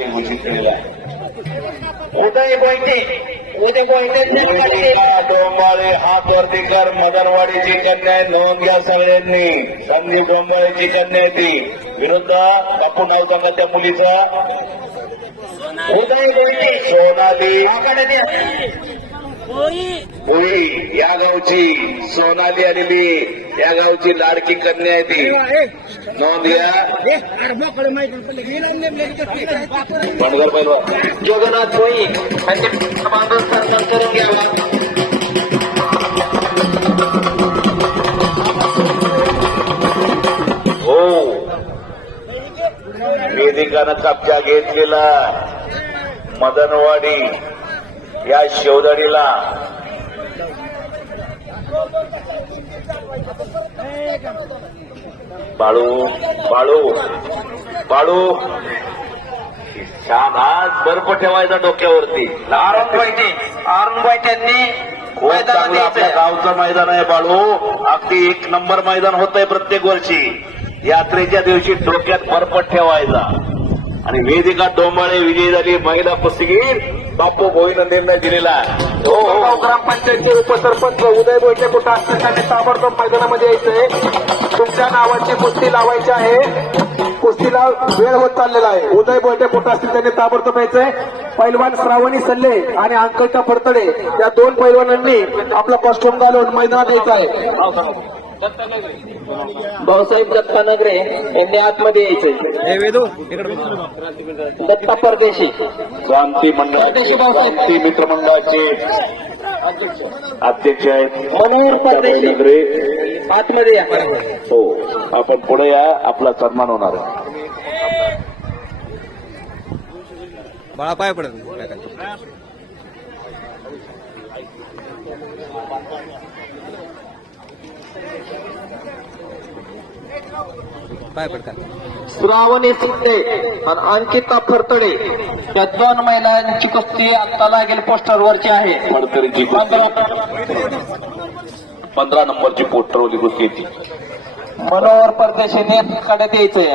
ते घोषित केलेलं आहे उदय गोयटे उदय गोयटे मुलगीला डोंबाळे हात वरती कर मदनवाडीची कन्या आहे, नोंद घ्या सगळ्यांनी. संदीप डोंबाळेची कन्या आहे ती. विरुद्ध काकू नाव सांगा त्या मुलीचा. उदय गोयटे सोनाली. भोई या गावची सोनाली आलेली या गावची लाडकी कन्या आहे ती. नोंद घ्या. जगन्नाथ भोई सन्मान करून घ्यावा हो. वेदिकानं कब्जा घेतलेला मदनवाडी या शेवदडीला. बाळू बाळू बाळू. आज बर्फ ठेवायचा डोक्यावरती. खूप मैदानात चांगलं आपल्या. गावचं मैदान आहे बाळू. अगदी एक नंबर मैदान होत आहे प्रत्येक वर्षी. यात्रेच्या दिवशी डोक्यात बर्फट ठेवायचा. आणि वेदिका डोंबाळे विजयी झाली महिला कुस्तीगीर बापू भोईनं निर्णय दिलेला आहे. हो हो. ग्रामपंचायतचे उपसरपंच उदय बोलके कुठं असण्यासाठी ताबडतोब मैदानामध्ये यायचंय. तुमच्या नावाची कुस्ती लावायची आहे. कुस्तीला वेळ होत चाललेला आहे. उदय बोलके कुठं असतील त्यांनी ताबडतोब यायचंय. पैलवान श्रावणी सल्ले आणि अंकलच्या फडतडे या दोन पैलवानांनी आपला कॉस्ट्युम घालून मैदानात यायचं आहे. भाऊसाहेब दत्ता नगरे यांनी आतमध्ये यायचंय दत्ता परदेशी. क्रांती मंडळ. क्रांती मित्र मंडळाचे अध्यक्ष आहेत. मनोहर परदेशी. नगरे आतमध्ये या. हो आपण पुढे या आपला सन्मान होणार आहे. बाळा पाय पडत पाय पडतात. श्रावणी शिंदे आणि अंकिता फरतडे या दोन महिलांची कुस्ती आता लागेल पोस्टरवरची आहे. फडतरीची पंधरा नंबरची पोस्टरवली कुस्ती ती मनोहर परदेशीने काढत यायचंय.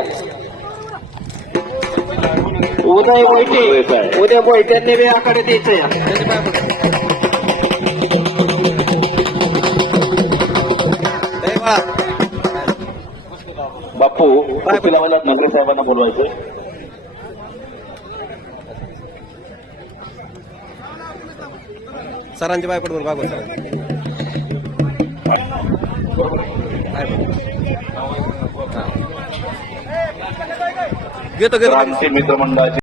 उदय मोहिते उदय मोहित्यांनी बी आकडे द्यायचंय बापू कुस्तीला मला मंत्री साहेबांना बोलवायचं सरांचे पाय पडून बागो सर. घेतो घेतो. क्रांती मित्र मंडळाचे